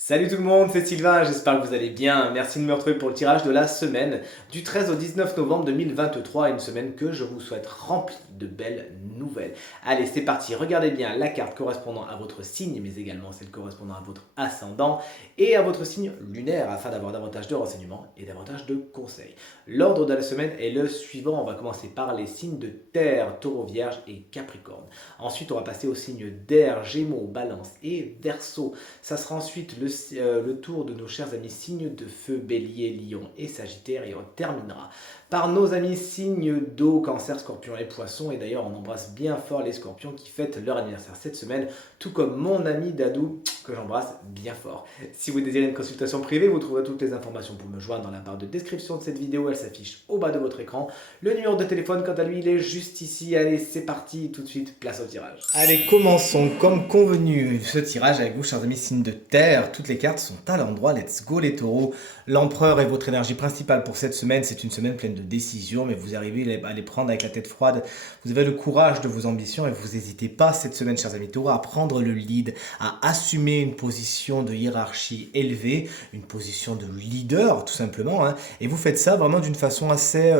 Salut tout le monde, c'est Sylvain, j'espère que vous allez bien. Merci de me retrouver pour le tirage de la semaine du 13 au 19 novembre 2023, une semaine que je vous souhaite remplie de belles nouvelles. Allez, c'est parti, regardez bien la carte correspondant à votre signe, mais également celle correspondant à votre ascendant et à votre signe lunaire, afin d'avoir davantage de renseignements et davantage de conseils. L'ordre de la semaine est le suivant, on va commencer par les signes de terre, taureau, vierge et capricorne. Ensuite, on va passer aux signes d'air, gémeaux, balance et verseau. Ça sera ensuite le tour de nos chers amis signes de feu, bélier, lion et sagittaire, et on terminera par nos amis signes d'eau, cancer, scorpion et poisson. Et d'ailleurs, on embrasse bien fort les scorpions qui fêtent leur anniversaire cette semaine, tout comme mon ami Dadou, que j'embrasse bien fort. Si vous désirez une consultation privée, vous trouverez toutes les informations pour me joindre dans la barre de description de cette vidéo, elle s'affiche au bas de votre écran. Le numéro de téléphone, quant à lui, il est juste ici. Allez, c'est parti, tout de suite, place au tirage. Allez, commençons comme convenu ce tirage avec vous, chers amis signes de terre. Toutes les cartes sont à l'endroit, let's go les taureaux. L'empereur est votre énergie principale pour cette semaine. C'est une semaine pleine de décisions, mais vous arrivez à les prendre avec la tête froide. Vous avez le courage de vos ambitions et vous n'hésitez pas cette semaine, chers amis taureaux, à prendre le lead, à assumer une position de hiérarchie élevée, une position de leader tout simplement, hein. Et vous faites ça vraiment d'une façon assez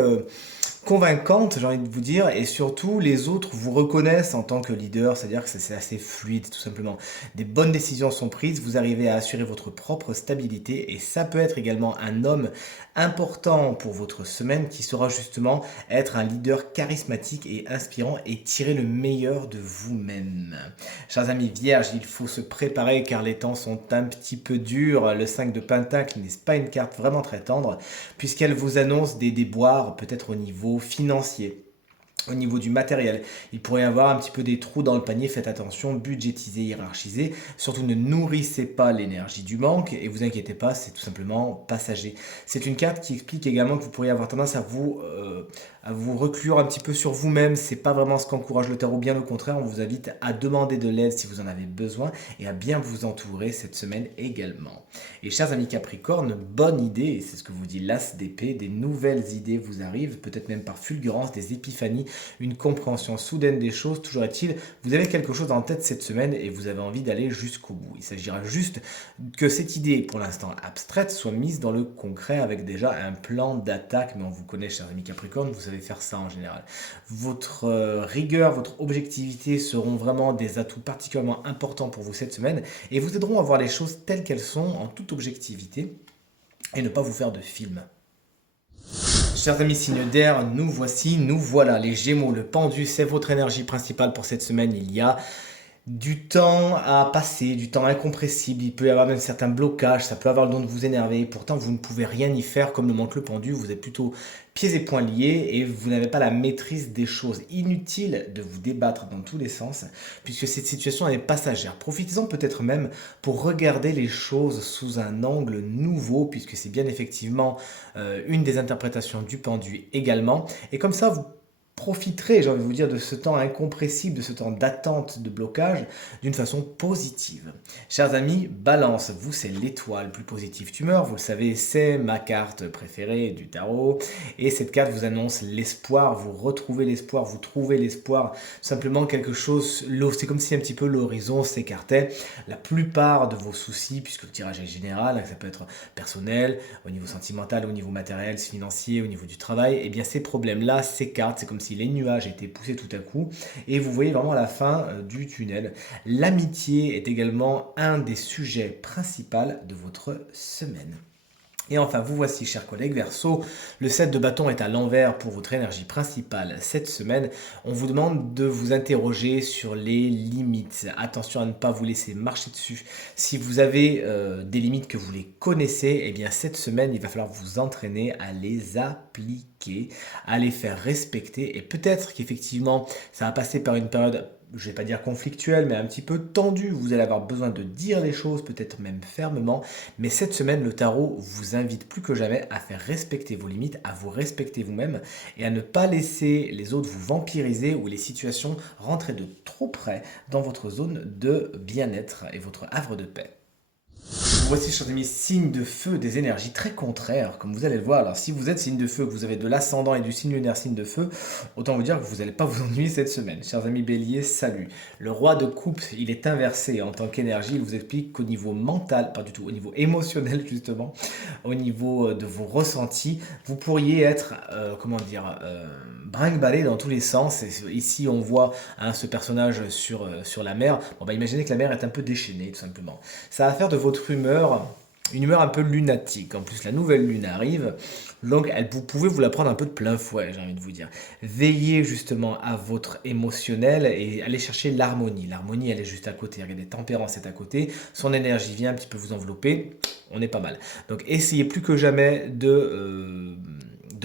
convaincante, j'ai envie de vous dire, et surtout les autres vous reconnaissent en tant que leader, c'est-à-dire que c'est assez fluide tout simplement. Des bonnes décisions sont prises, vous arrivez à assurer votre propre stabilité, et ça peut être également un homme important pour votre semaine qui saura justement être un leader charismatique et inspirant et tirer le meilleur de vous-même. Chers amis vierges, il faut se préparer car les temps sont un petit peu durs. Le 5 de Pentacle n'est pas une carte vraiment très tendre puisqu'elle vous annonce des déboires peut-être au niveau financier. Au niveau du matériel, il pourrait y avoir un petit peu des trous dans le panier, faites attention, budgétisez, hiérarchisez, surtout ne nourrissez pas l'énergie du manque et vous inquiétez pas, c'est tout simplement passager. C'est une carte qui explique également que vous pourriez avoir tendance à vous reclure un petit peu sur vous-même, c'est pas vraiment ce qu'encourage le tarot, bien au contraire, on vous invite à demander de l'aide si vous en avez besoin et à bien vous entourer cette semaine également. Et chers amis Capricorne, bonne idée, et c'est ce que vous dit l'As d'épée, des nouvelles idées vous arrivent, peut-être même par fulgurance, des épiphanies, une compréhension soudaine des choses. Toujours est-il, vous avez quelque chose en tête cette semaine et vous avez envie d'aller jusqu'au bout. Il s'agira juste que cette idée, pour l'instant abstraite, soit mise dans le concret avec déjà un plan d'attaque. Mais on vous connaît, chers amis Capricorne, vous savez faire ça en général. Votre rigueur, votre objectivité seront vraiment des atouts particulièrement importants pour vous cette semaine et vous aideront à voir les choses telles qu'elles sont en toute objectivité et ne pas vous faire de film. Chers amis signes d'air, nous voilà. Les Gémeaux, le pendu, c'est votre énergie principale pour cette semaine. Il y a du temps à passer, du temps incompressible, il peut y avoir même certains blocages, ça peut avoir le don de vous énerver, pourtant vous ne pouvez rien y faire comme le montre le pendu, vous êtes plutôt pieds et poings liés et vous n'avez pas la maîtrise des choses. Inutile de vous débattre dans tous les sens puisque cette situation elle est passagère. Profitez-en peut-être même pour regarder les choses sous un angle nouveau puisque c'est bien effectivement une des interprétations du pendu également et comme ça vous profiterez, j'ai envie de vous dire, de ce temps incompressible, de ce temps d'attente, de blocage, d'une façon positive. Chers amis, Balance, vous c'est l'étoile plus positive tumeur, vous le savez, c'est ma carte préférée du tarot, et cette carte vous annonce l'espoir, vous retrouvez l'espoir, vous trouvez l'espoir, simplement quelque chose, c'est comme si un petit peu l'horizon s'écartait, la plupart de vos soucis, puisque le tirage est général, ça peut être personnel, au niveau sentimental, au niveau matériel, financier, au niveau du travail, et bien ces problèmes-là s'écartent, c'est comme si les nuages étaient poussés tout à coup et vous voyez vraiment la fin du tunnel. L'amitié est également un des sujets principaux de votre semaine. Et enfin, vous voici, chers collègues, Verseau, le 7 de bâton est à l'envers pour votre énergie principale cette semaine. On vous demande de vous interroger sur les limites. Attention à ne pas vous laisser marcher dessus. Si vous avez des limites que vous les connaissez, eh bien cette semaine, il va falloir vous entraîner à les appliquer, à les faire respecter. Et peut-être qu'effectivement, ça va passer par une période, je ne vais pas dire conflictuelle, mais un petit peu tendue. Vous allez avoir besoin de dire les choses, peut-être même fermement. Mais cette semaine, le tarot vous invite plus que jamais à faire respecter vos limites, à vous respecter vous-même et à ne pas laisser les autres vous vampiriser ou les situations rentrer de trop près dans votre zone de bien-être et votre havre de paix. Voici, chers amis, signe de feu, des énergies très contraires, comme vous allez le voir. Alors, si vous êtes signe de feu, que vous avez de l'ascendant et du signe lunaire signe de feu, autant vous dire que vous n'allez pas vous ennuyer cette semaine. Chers amis bélier, salut. Le roi de coupe, il est inversé en tant qu'énergie. Il vous explique qu'au niveau mental, pas du tout, au niveau émotionnel, justement, au niveau de vos ressentis, vous pourriez être, brinque-ballé dans tous les sens. Et ici, on voit ce personnage sur la mer. Bon, bah, imaginez que la mer est un peu déchaînée, tout simplement. Ça va faire de votre humeur une humeur un peu lunatique. En plus, la nouvelle lune arrive, donc vous pouvez vous la prendre un peu de plein fouet, j'ai envie de vous dire. Veillez justement à votre émotionnel et allez chercher l'harmonie. L'harmonie, elle est juste à côté. Regardez, Tempérance est à côté. Son énergie vient un petit peu vous envelopper. On est pas mal. Donc, essayez plus que jamais de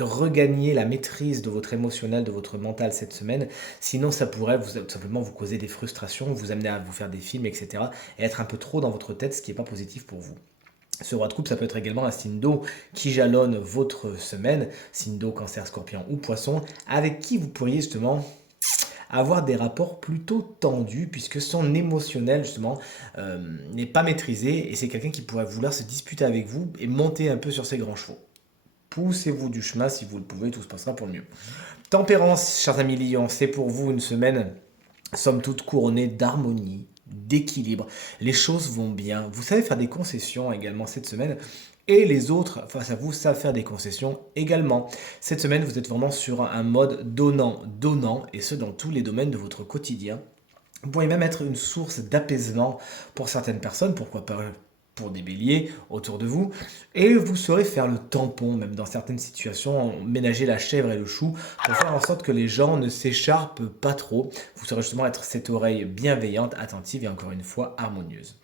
regagner la maîtrise de votre émotionnel, de votre mental cette semaine. Sinon, ça pourrait tout simplement vous causer des frustrations, vous amener à vous faire des films, etc. Et être un peu trop dans votre tête, ce qui n'est pas positif pour vous. Ce roi de coupe, ça peut être également un signe d'eau qui jalonne votre semaine, signe d'eau, cancer, scorpion ou poisson, avec qui vous pourriez justement avoir des rapports plutôt tendus, puisque son émotionnel justement n'est pas maîtrisé, et c'est quelqu'un qui pourrait vouloir se disputer avec vous et monter un peu sur ses grands chevaux. Poussez-vous du chemin si vous le pouvez, tout se passera pour le mieux. Tempérance, chers amis lions, c'est pour vous une semaine, somme toute, couronnée d'harmonie, d'équilibre. Les choses vont bien. Vous savez faire des concessions également cette semaine. Et les autres, face à vous, savent faire des concessions également. Cette semaine, vous êtes vraiment sur un mode donnant, et ce, dans tous les domaines de votre quotidien. Vous pourriez même être une source d'apaisement pour certaines personnes, pourquoi pas pour des béliers autour de vous, et vous saurez faire le tampon, même dans certaines situations, ménager la chèvre et le chou, pour faire en sorte que les gens ne s'écharpent pas trop. Vous saurez justement être cette oreille bienveillante, attentive et encore une fois harmonieuse.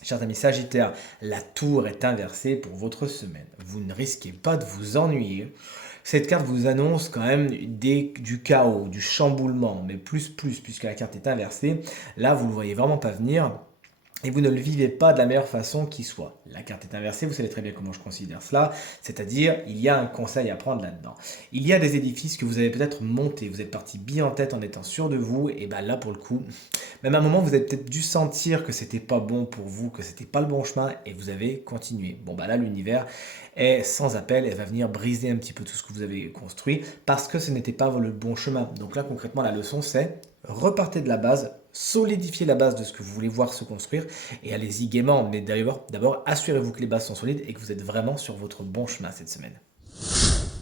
Chers amis Sagittaires, la tour est inversée pour votre semaine. Vous ne risquez pas de vous ennuyer. Cette carte vous annonce quand même du chaos, du chamboulement, mais plus, puisque la carte est inversée. Là, vous ne le voyez vraiment pas venir. Et vous ne le vivez pas de la meilleure façon qui soit. La carte est inversée, vous savez très bien comment je considère cela, c'est-à-dire il y a un conseil à prendre là-dedans. Il y a des édifices que vous avez peut-être montés, vous êtes parti bien en tête en étant sûr de vous, et bien là pour le coup, même à un moment vous avez peut-être dû sentir que c'était pas bon pour vous, que c'était pas le bon chemin, et vous avez continué. Bon bah là l'univers est sans appel, elle va venir briser un petit peu tout ce que vous avez construit, parce que ce n'était pas le bon chemin. Donc là concrètement la leçon c'est, repartez de la base, solidifiez la base de ce que vous voulez voir se construire et allez-y gaiement. Mais d'abord, assurez-vous que les bases sont solides et que vous êtes vraiment sur votre bon chemin cette semaine.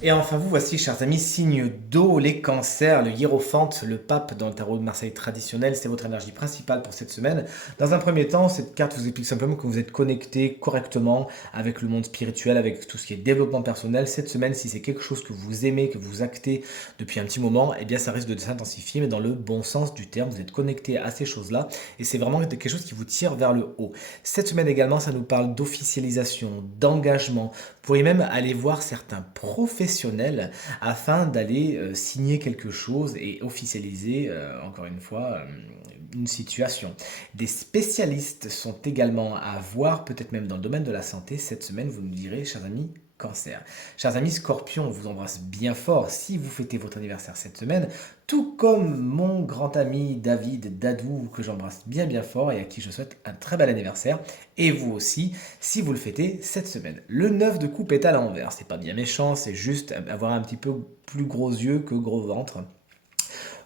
Et enfin vous voici, chers amis, signe d'eau, les cancers, le hiérophante, le pape dans le tarot de Marseille traditionnel, c'est votre énergie principale pour cette semaine. Dans un premier temps, cette carte vous explique simplement que vous êtes connecté correctement avec le monde spirituel, avec tout ce qui est développement personnel. Cette semaine, si c'est quelque chose que vous aimez, que vous actez depuis un petit moment, eh bien ça risque de s'intensifier, mais dans le bon sens du terme, vous êtes connecté à ces choses-là et c'est vraiment quelque chose qui vous tire vers le haut. Cette semaine également, ça nous parle d'officialisation, d'engagement. Vous pourriez même aller voir certains professionnels afin d'aller signer quelque chose et officialiser, encore une fois, une situation. Des spécialistes sont également à voir, peut-être même dans le domaine de la santé. Cette semaine, vous nous direz, chers amis, Cancer. Chers amis Scorpion, on vous embrasse bien fort si vous fêtez votre anniversaire cette semaine, tout comme mon grand ami David Dadou, que j'embrasse bien fort et à qui je souhaite un très bel anniversaire. Et vous aussi, si vous le fêtez cette semaine. Le 9 de coupe est à l'envers, c'est pas bien méchant, c'est juste avoir un petit peu plus gros yeux que gros ventre.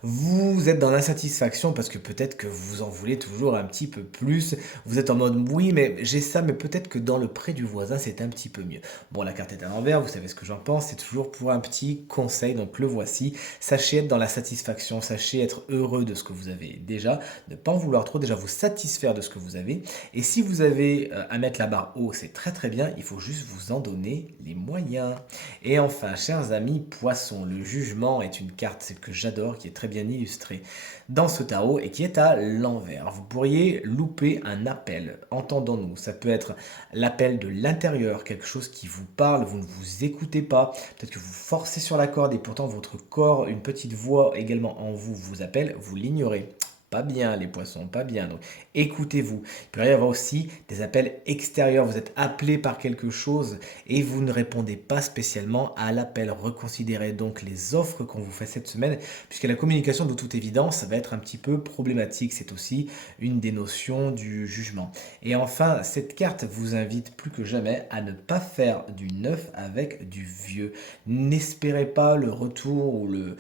Vous êtes dans l'insatisfaction parce que peut-être que vous en voulez toujours un petit peu plus. Vous êtes en mode oui, mais j'ai ça, mais peut-être que dans le pré du voisin, c'est un petit peu mieux. Bon, la carte est à l'envers, vous savez ce que j'en pense. C'est toujours pour un petit conseil, donc le voici. Sachez être dans la satisfaction, sachez être heureux de ce que vous avez déjà, ne pas en vouloir trop, déjà vous satisfaire de ce que vous avez. Et si vous avez à mettre la barre haut, c'est très bien, il faut juste vous en donner les moyens. Et enfin, chers amis poissons, le jugement est une carte que j'adore, qui est très bien illustrée dans ce tarot et qui est à l'envers. Vous pourriez louper un appel, entendons-nous. Ça peut être l'appel de l'intérieur, quelque chose qui vous parle, vous ne vous écoutez pas, peut-être que vous forcez sur la corde et pourtant votre corps, une petite voix également en vous vous appelle, vous l'ignorez. pas bien, les poissons, pas bien. Donc écoutez-vous. Il peut y avoir aussi des appels extérieurs. Vous êtes appelé par quelque chose et vous ne répondez pas spécialement à l'appel. Reconsidérez donc les offres qu'on vous fait cette semaine, puisque la communication, de toute évidence, va être un petit peu problématique. C'est aussi une des notions du jugement. Et enfin, cette carte vous invite plus que jamais à ne pas faire du neuf avec du vieux. N'espérez pas le retour ou le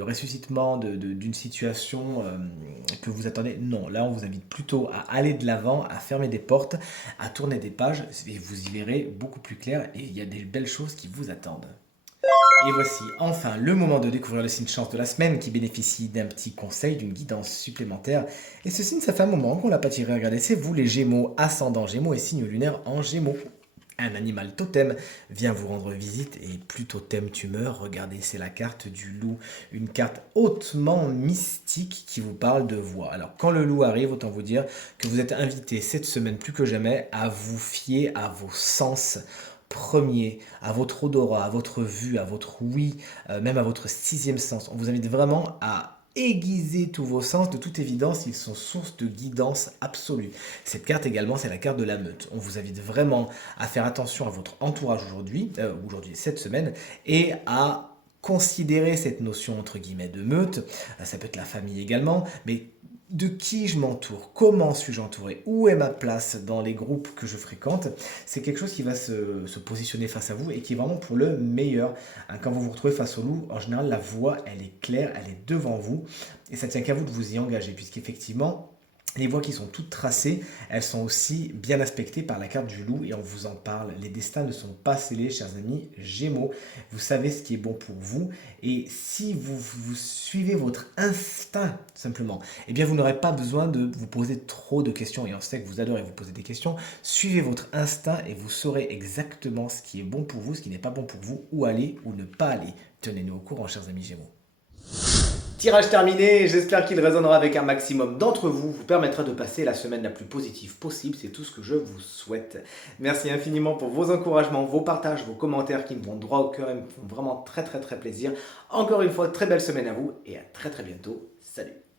ressuscitement d'une situation que vous attendez. Non, là on vous invite plutôt à aller de l'avant, à fermer des portes, à tourner des pages et vous y verrez beaucoup plus clair et il y a des belles choses qui vous attendent. Et voici enfin le moment de découvrir le signe chance de la semaine qui bénéficie d'un petit conseil, d'une guidance supplémentaire. Et ce signe, ça fait un moment qu'on l'a pas tiré. Regardez, c'est vous les Gémeaux, ascendant Gémeaux et signe lunaire en Gémeaux. Un animal totem vient vous rendre visite et plus totem tu meurs, regardez, c'est la carte du loup, une carte hautement mystique qui vous parle de voix. Alors quand le loup arrive, autant vous dire que vous êtes invité cette semaine plus que jamais à vous fier à vos sens premiers, à votre odorat, à votre vue, à votre ouïe, même à votre sixième sens. On vous invite vraiment à aiguiser tous vos sens. De toute évidence, ils sont source de guidance absolue. Cette carte également, c'est la carte de la meute. On vous invite vraiment à faire attention à votre entourage aujourd'hui, cette semaine, et à considérer cette notion entre guillemets de meute. Ça peut être la famille également, mais de qui je m'entoure, comment suis-je entouré, où est ma place dans les groupes que je fréquente, c'est quelque chose qui va se positionner face à vous et qui est vraiment pour le meilleur. Hein, quand vous vous retrouvez face au loup, en général, la voie, elle est claire, elle est devant vous et ça ne tient qu'à vous de vous y engager puisqu'effectivement, les voies qui sont toutes tracées, elles sont aussi bien aspectées par la carte du loup et on vous en parle. Les destins ne sont pas scellés, chers amis Gémeaux. Vous savez ce qui est bon pour vous et si vous suivez votre instinct simplement, eh bien vous n'aurez pas besoin de vous poser trop de questions et on sait que vous adorez vous poser des questions. Suivez votre instinct et vous saurez exactement ce qui est bon pour vous, ce qui n'est pas bon pour vous, où aller ou ne pas aller. Tenez-nous au courant, chers amis Gémeaux. Tirage terminé, j'espère qu'il résonnera avec un maximum d'entre vous, vous permettra de passer la semaine la plus positive possible, c'est tout ce que je vous souhaite. Merci infiniment pour vos encouragements, vos partages, vos commentaires qui me vont droit au cœur et me font vraiment très plaisir. Encore une fois, très belle semaine à vous et à très bientôt. Salut!